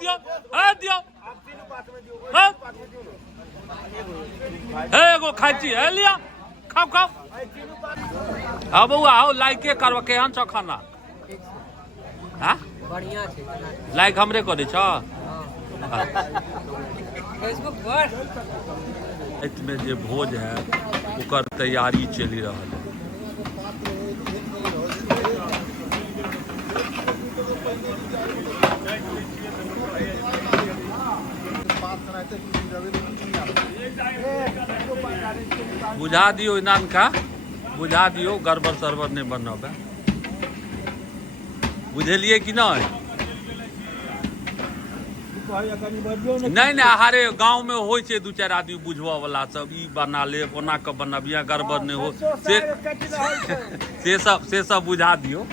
दियो दियो हे एगो खाइ छी हे लिया खाओ खाओ हाँ बउआ हो लाइके करब केहन छौ खाना हाँ बढ़िया छै लाइक हमरे करे छ फेसबुक पर इसमें जे भोज है ओकर तैयारी चलि रहल है बुझा दियो इनान का बुझा दियो गड़बड़ सरबर नहीं बनब बुझलिए कि नहीं नहीं नहीं हरे गांव में हो दू चार आदमी बुझबा वाला सब ई बना ले ओना के बनब या गड़बड़ नहीं हो से सब बुझा दियो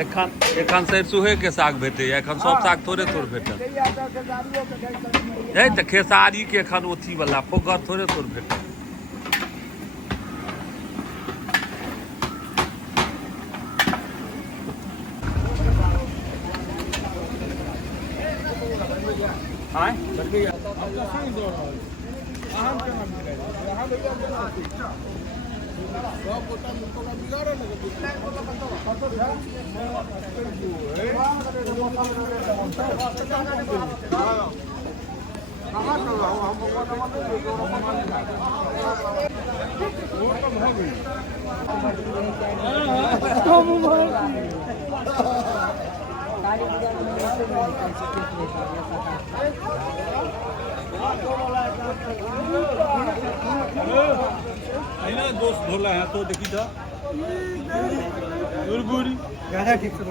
एखन सरसोहे के साग भेटे एखन सब साग थोड़े भेटल तो खेसारी के एखन ओथी वाला फोगर थोड़े भेटल दोस्त बोला है तो देखी था ज्यादा ठीक से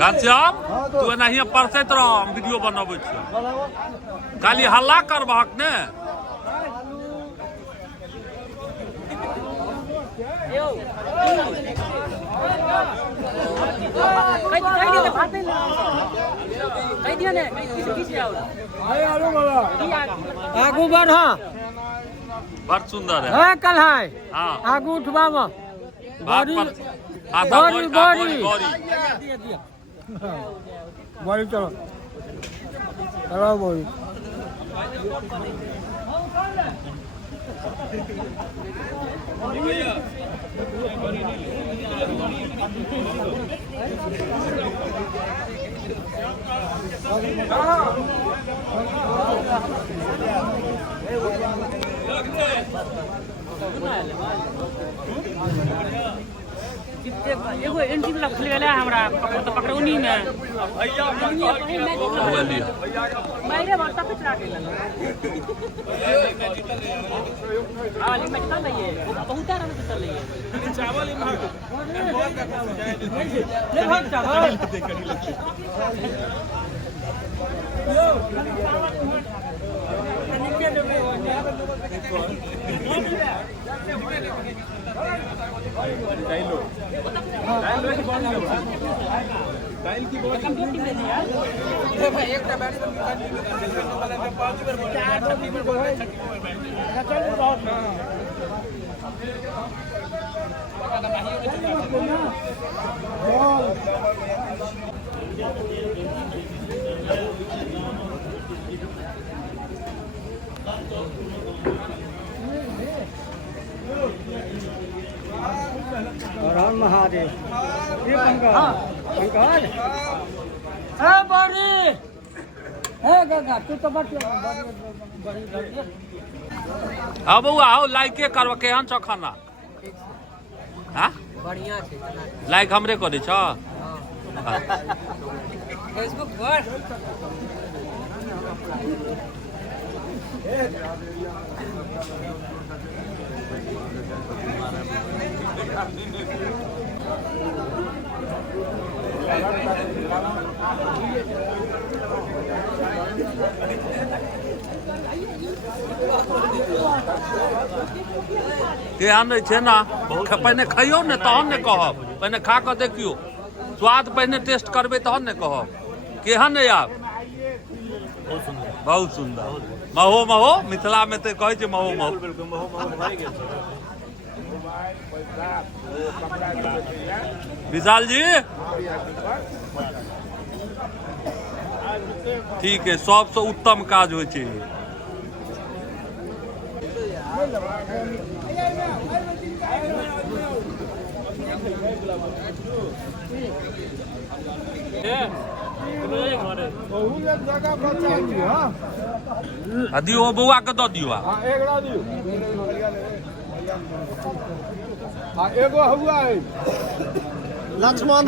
घनश्याम तू एनाहिए परसैत रह हम वीडियो बनबै छियै खाली हल्ला करबहक ने आगू बढ़ बड़ सुंदर है कल है हाँ आगू उठवा बड़ी चलो चलो बड़ी एगो एंटी वाला खुले वाला हमरा पकड़ौनी में भैया मेरे वाला पे चढ़ा के हां लिमिट कर लिए बहुत रहा में चल लिए चावल ले भाग चावल राम महादेव ये पंकज है बड़ी है गंगा तू तो बड़ी हाँ बउआ आओ लाइके करब केहन छ खाना हाँ बढ़िया छे लाइक हमरे करे छ फेसबुक पर केहन छै ना पहिने खइयो ने तहन ने कहब पहिने खा कऽ देखियो स्वाद पहिने टेस्ट करबै तहन ने कहब केहन है आप बहुत सुंदर महो महो मिथिला में तो कहै छै महो महो विशाल जी ठीक है सबसे उत्तम काज होइ छै दियो बउआ के दऽ दियो एगो हुआ है लक्ष्मण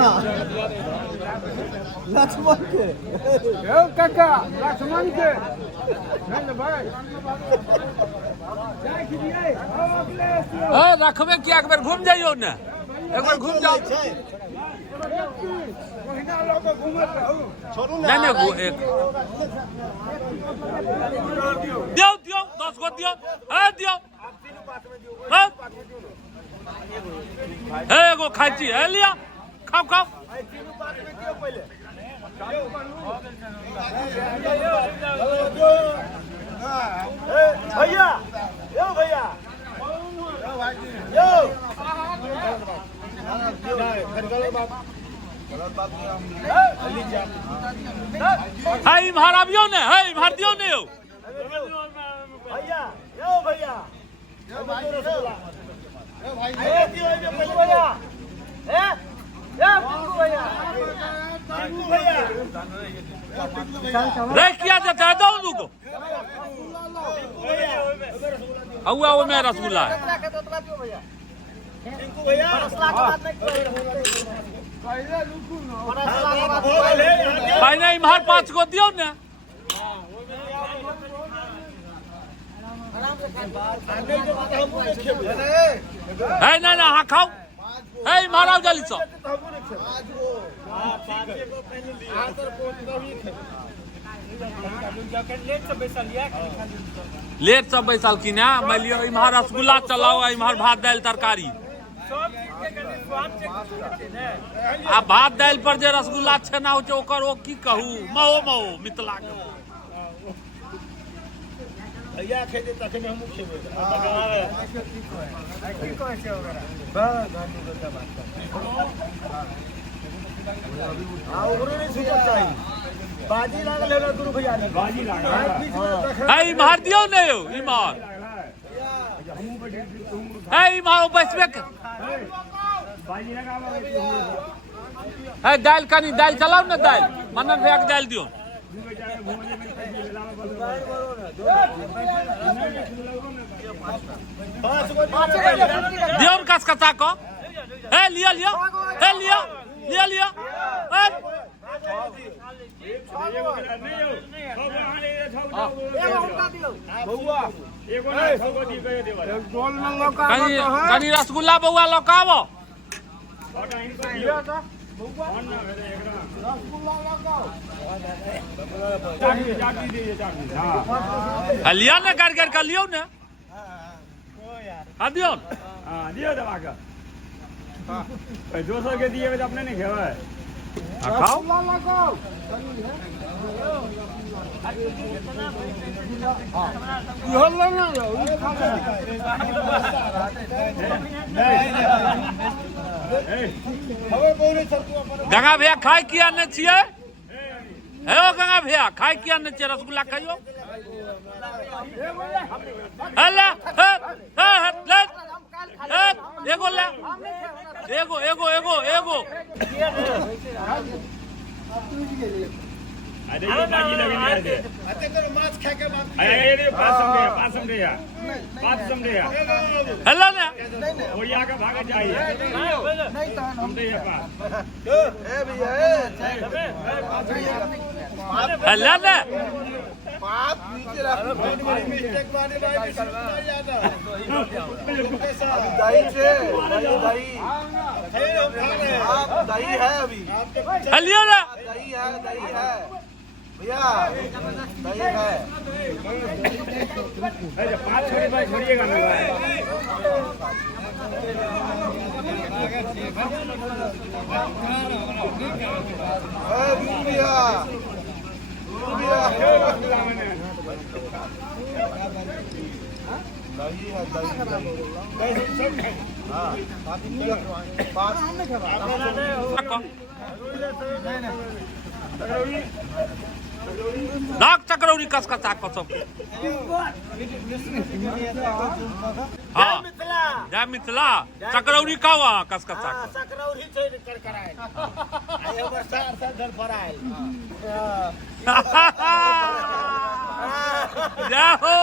के काका लक्ष्मण के भाई रखबे कि एक बेर घूम जाइयो ने एक बेर घूम जाओ नहीं नहीं एक दियो दियो 10 गो दियो दियो एगो खाई छी लिया खाओ खाओ भैया यो भैया यो है इम्हर आबियो ने है इम्हर दियो ने यौ भैया यो भैया भैया रे किया देता है दो दुगो हुआ वो मेरा रसगुल्ला है पहले इम्हर 5 गो दियो ने है ना ना हाँ खाओ है इम्हर आओ जल्दी से लेट से बैसल की ना मान लियो इम्हर रसगुल्ला चलाओ इम्हर भात दाल तरकारी आ भात दाल पर जे रसगुल्ला छेना हो छै ओकर ओ की कहू महो महो मिथिला के भैया खेते तखने हमहु खेबै ओकरो नहीं छूटक चाही बाजी लागल है गुरु भैया बाजी लागल है इम्हर दियो ने यौ इम्हर है इम्हर बैसबे है दाल कनी दाल चलाओ ने दाल मनन भैया के दाल दियो दियो कस कसा को है लिया लिया है लिया लिया लिया कनी रसगुल्ला बउआ लौकाबो लिया ना गाड़ कर लियो ना हाँ दियो हाँ दियो दबा कर 200 के दिए तो अपने नहीं खेवा है खाओ गंगा भैया खाए किया नहीं छिए हे ओ गंगा भैया खाए किया नहीं छिए रसगुल्ला खाइयो हला एगो ले एगो अरे ये बाजी लगे नहीं दे माछ खा के बात अरे 5 समझे हला ना वो यहाँ का भागा चाहिए नहीं तो हम दे पास ए भैया हला ना बात नीचे रख मिस्टेक वाली भाई दाई से दाई दाई है अभी हलिया ना दाई है भैया दाई है अरे 5 छोड़िए भाई छोड़िएगा ना भैया नाक चक्रौरी कस का चाक कसम हाँ जय मिथिला चक्रौरी का वहाँ कस का चाक चक्रौरी छोड़ कर कराए आए बरसात से घर पर आए जय हो